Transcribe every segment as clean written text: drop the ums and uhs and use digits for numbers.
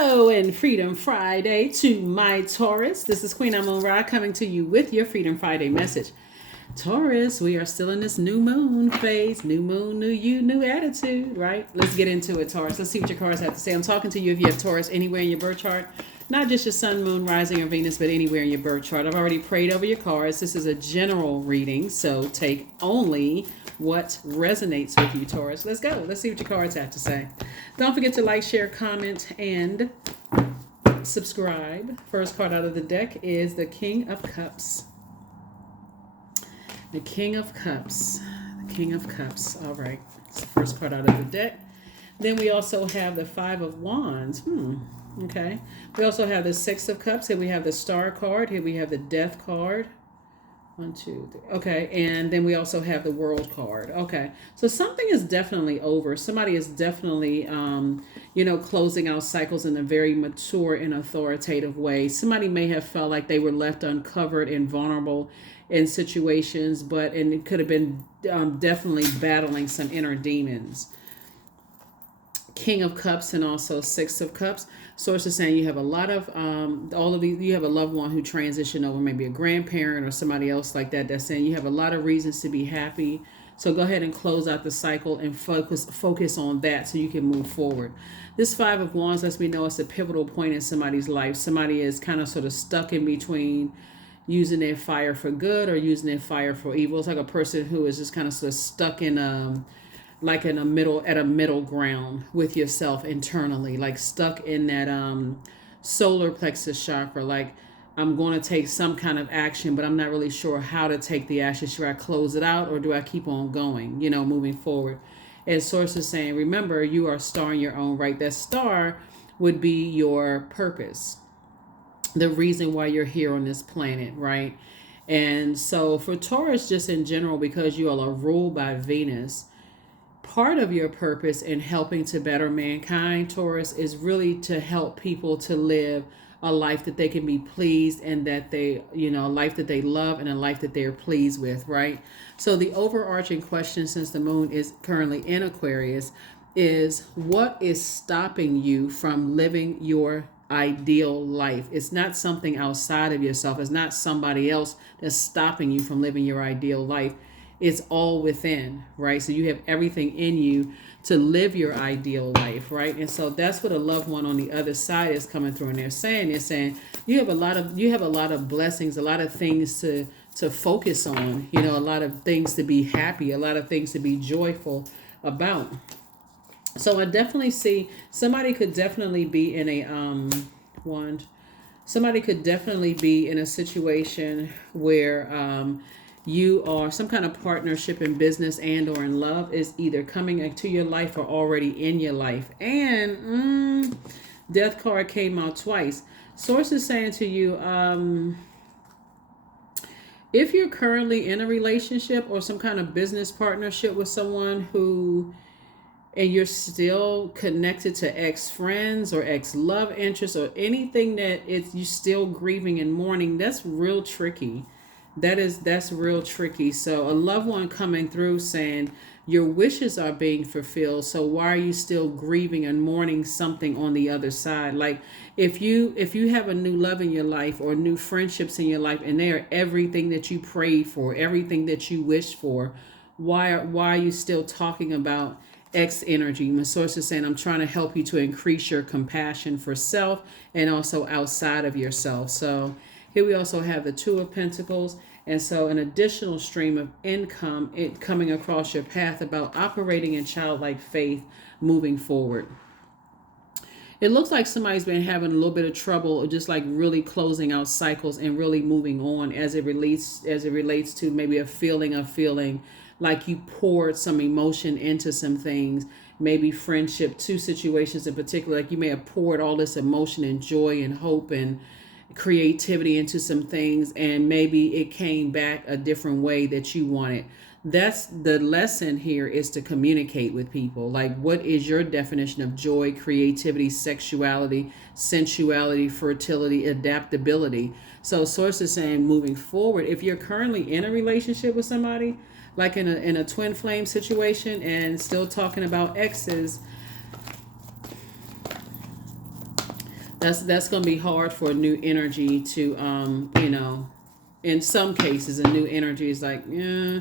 Hello and Freedom Friday to my Taurus. This is Queen Amun Ra coming to you with your Freedom Friday message. Taurus, we are still in this new moon phase. New moon, new you, new attitude, right? Let's get into it, Taurus. Let's see what your cards have to say. I'm talking to you if you have Taurus anywhere in your birth chart. Not just your sun, moon, rising, or Venus, but anywhere in your birth chart. I've already prayed over your cards. This is a general reading, so take only what resonates with you, Taurus. Let's go. Let's see what your cards have to say. Don't forget to like, share, comment, and subscribe. First card out of the deck is the King of Cups. The King of Cups. The King of Cups. All right. It's the first card out of the deck. Then we also have the Five of Wands. Okay. We also have the Six of Cups. Here we have the Star card. Here we have the Death card. 1, 2, 3. Okay. And then we also have the World card. Okay. So something is definitely over. Somebody is definitely, closing out cycles in a very mature and authoritative way. Somebody may have felt like they were left uncovered and vulnerable in situations, and it could have been definitely battling some inner demons. King of Cups and also Six of Cups. Source is saying you have a lot of all of these. You have a loved one who transitioned over, maybe a grandparent or somebody else like that. That's saying you have a lot of reasons to be happy. So go ahead and close out the cycle and focus on that so you can move forward. This Five of Wands lets me know it's a pivotal point in somebody's life. Somebody is kind of sort of stuck in between using their fire for good or using their fire for evil. It's like a person who is just kind of sort of stuck in a middle ground with yourself internally, like stuck in that solar plexus chakra. Like, I'm going to take some kind of action, but I'm not really sure how to take the action. Should I close it out or do I keep on going, moving forward? And Source is saying, remember, you are a star in your own right. That star would be your purpose, the reason why you're here on this planet, right? And so for Taurus, just in general, because you all are ruled by Venus, part of your purpose in helping to better mankind, Taurus, is really to help people to live a life that they can be pleased and that they, a life that they love and a life that they're pleased with, right? So the overarching question, since the moon is currently in Aquarius, is what is stopping you from living your ideal life? It's not something outside of yourself. It's not somebody else that's stopping you from living your ideal life. It's all within, right? So you have everything in you to live your ideal life, right? And so that's what a loved one on the other side is coming through, and they're saying you have a lot of blessings, a lot of things to focus on, a lot of things to be happy, a lot of things to be joyful about. So I definitely see somebody could definitely be in a somebody could definitely be in a situation where you are some kind of partnership in business and or in love is either coming into your life or already in your life. And Death card came out twice. Source is saying to you, if you're currently in a relationship or some kind of business partnership with someone and you're still connected to ex-friends or ex-love interests or anything that you still grieving and mourning, that's real tricky. That's real tricky. So a loved one coming through saying your wishes are being fulfilled. So why are you still grieving and mourning something on the other side? Like if you have a new love in your life or new friendships in your life and they are everything that you prayed for, everything that you wished for, why are you still talking about X energy? My source is saying I'm trying to help you to increase your compassion for self and also outside of yourself. So here we also have the Two of Pentacles. And so an additional stream of income coming across your path about operating in childlike faith moving forward. It looks like somebody's been having a little bit of trouble just like really closing out cycles and really moving on as it relates to maybe a feeling like you poured some emotion into some things, maybe friendship, two situations in particular, like you may have poured all this emotion and joy and hope and creativity into some things, and maybe it came back a different way that you wanted. That's the lesson here, is to communicate with people. Like, what is your definition of joy, creativity, sexuality, sensuality, fertility, adaptability? So source is saying moving forward, if you're currently in a relationship with somebody, like in a twin flame situation and still talking about exes, That's going to be hard for a new energy to, in some cases, a new energy is like, yeah.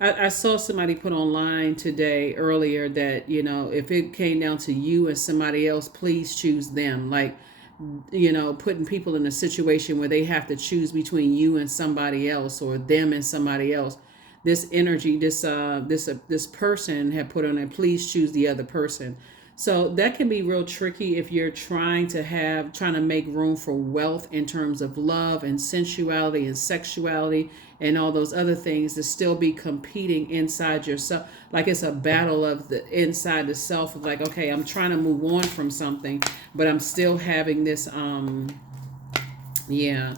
I saw somebody put online today earlier that, if it came down to you and somebody else, please choose them. Like, putting people in a situation where they have to choose between you and somebody else, or them and somebody else. This energy, this person had put on it, please choose the other person. So that can be real tricky if you're trying to make room for wealth in terms of love and sensuality and sexuality and all those other things, to still be competing inside yourself. Like it's a battle of the inside the self, of like, okay, I'm trying to move on from something, but I'm still having this, yeah,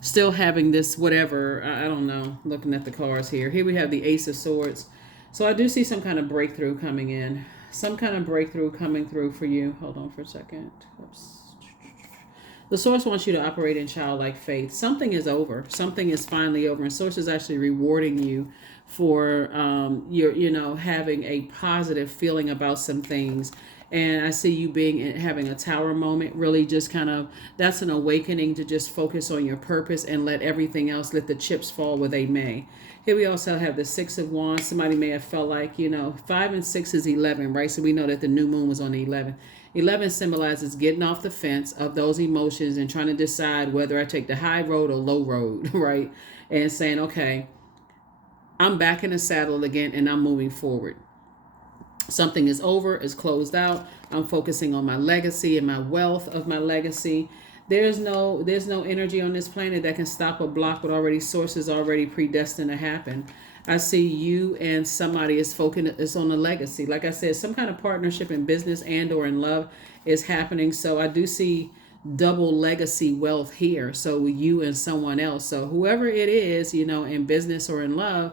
still having this whatever. I don't know. Looking at the cards here. Here we have the Ace of Swords. So I do see some kind of breakthrough coming in. Some kind of breakthrough coming through for you. Hold on for a second. Oops. The source wants you to operate in childlike faith. Something is over. Something is finally over. And source is actually rewarding you for having a positive feeling about some things. And I see you having a tower moment, really just kind of, that's an awakening to just focus on your purpose and let everything else, let the chips fall where they may. Here we also have the Six of Wands. Somebody may have felt like, 5 and 6 is 11, right? So we know that the new moon was on the 11th. 11 symbolizes getting off the fence of those emotions and trying to decide whether I take the high road or low road, right? And saying, okay, I'm back in the saddle again and I'm moving forward. Something is over, is closed out. I'm focusing on my legacy and my wealth of my legacy. There's no energy on this planet that can stop or block what already sources already predestined to happen. I see you and somebody is on a legacy. Like I said, some kind of partnership in business and or in love is happening. So I do see double legacy wealth here. So you and someone else. So whoever it is, in business or in love,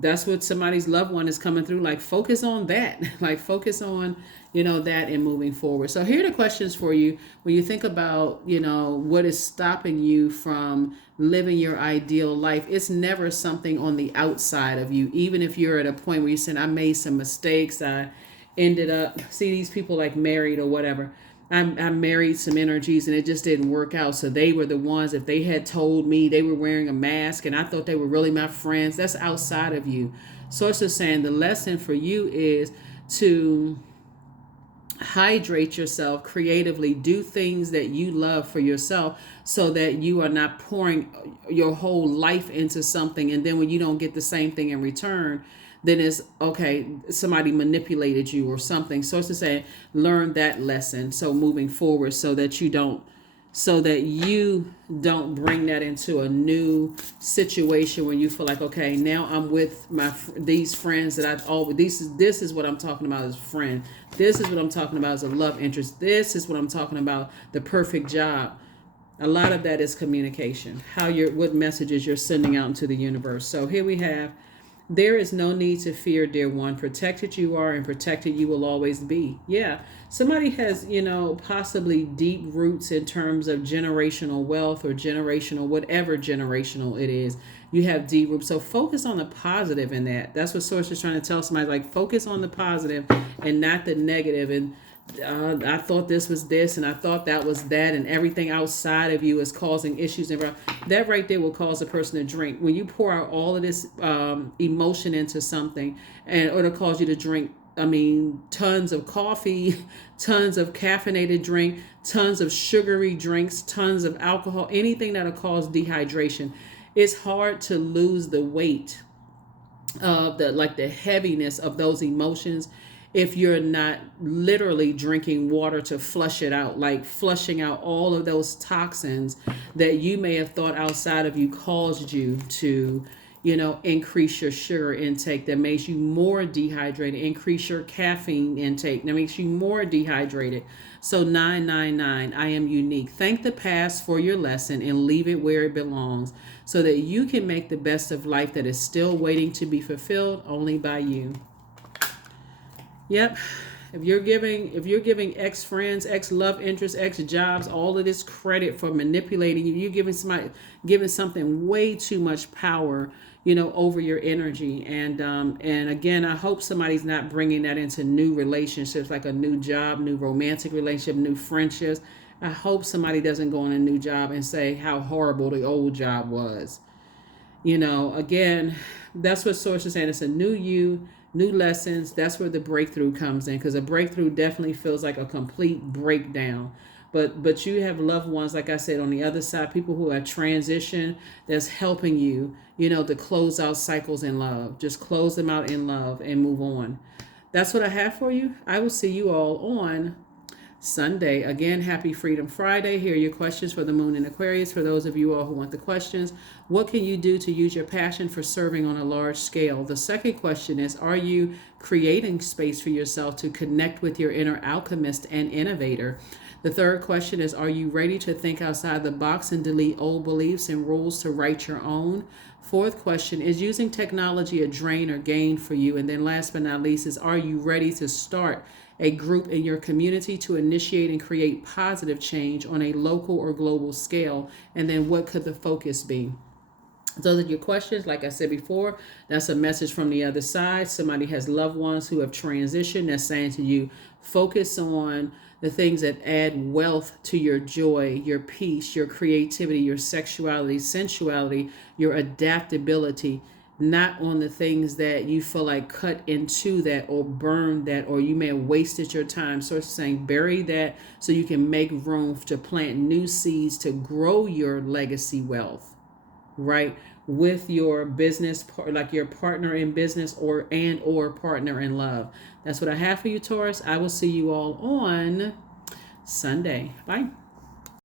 that's what somebody's loved one is coming through. Like, focus on that. Like, focus on, that and moving forward. So here are the questions for you when you think about, what is stopping you from living your ideal life. It's never something on the outside of you. Even if you're at a point where you said, I made some mistakes, I ended up, see these people like married or whatever. I married some energies and it just didn't work out. So they were the ones, if they had told me they were wearing a mask and I thought they were really my friends, that's outside of you. So it's just saying the lesson for you is to hydrate yourself creatively, do things that you love for yourself so that you are not pouring your whole life into something. And then when you don't get the same thing in return, then it's okay, somebody manipulated you or something. So it's to say, learn that lesson. So moving forward, so that you don't bring that into a new situation where you feel like, okay, now I'm with these friends that I've always, this is what I'm talking about as a friend. This is what I'm talking about as a love interest. This is what I'm talking about, the perfect job. A lot of that is communication. What messages you're sending out into the universe. So here we have, there is no need to fear, dear one. Protected you are and protected you will always be. Yeah. Somebody has, possibly deep roots in terms of generational wealth or generational, whatever generational it is. You have deep roots. So focus on the positive in that. That's what Source is trying to tell somebody. Like, focus on the positive and not the negative. And I thought this was this and I thought that was that, and everything outside of you is causing issues. That right there will cause a person to drink. When you pour out all of this emotion into something, and it'll cause you to drink, tons of coffee, tons of caffeinated drink, tons of sugary drinks, tons of alcohol, anything that'll cause dehydration. It's hard to lose the weight of the heaviness of those emotions if you're not literally drinking water to flush it out, like flushing out all of those toxins that you may have thought outside of you caused you to, increase your sugar intake, that makes you more dehydrated, increase your caffeine intake, that makes you more dehydrated. So 999, I am unique. Thank the past for your lesson and leave it where it belongs so that you can make the best of life that is still waiting to be fulfilled only by you. Yep. If you're giving ex friends, ex love interests, ex jobs, all of this credit for manipulating you, you're giving something way too much power, over your energy. And again, I hope somebody's not bringing that into new relationships, like a new job, new romantic relationship, new friendships. I hope somebody doesn't go on a new job and say how horrible the old job was. Again, that's what Source is saying. It's a new you, new lessons. That's where the breakthrough comes in, because a breakthrough definitely feels like a complete breakdown. But you have loved ones, like I said, on the other side, people who have transitioned, that's helping you, to close out cycles in love. Just close them out in love and move on. That's what I have for you. I will see you all on Sunday. Again, happy Freedom Friday. Here are your questions for the moon in Aquarius. For those of you all who want the questions, what can you do to use your passion for serving on a large scale? The second question is, are you creating space for yourself to connect with your inner alchemist and innovator? The third question is, are you ready to think outside the box and delete old beliefs and rules to write your own? Fourth question is, using technology a drain or gain for you? And then last but not least is, are you ready to start a group in your community to initiate and create positive change on a local or global scale? And then what could the focus be? Those are your questions. Like I said before, that's a message from the other side. Somebody has loved ones who have transitioned. That's saying to you, focus on the things that add wealth to your joy, your peace, your creativity, your sexuality, sensuality, your adaptability, not on the things that you feel like cut into that or burn that, or you may have wasted your time. So it's saying bury that so you can make room to plant new seeds to grow your legacy wealth, right? With your business, like your partner in business or partner in love. That's what I have for you, Taurus. I will see you all on Sunday. Bye.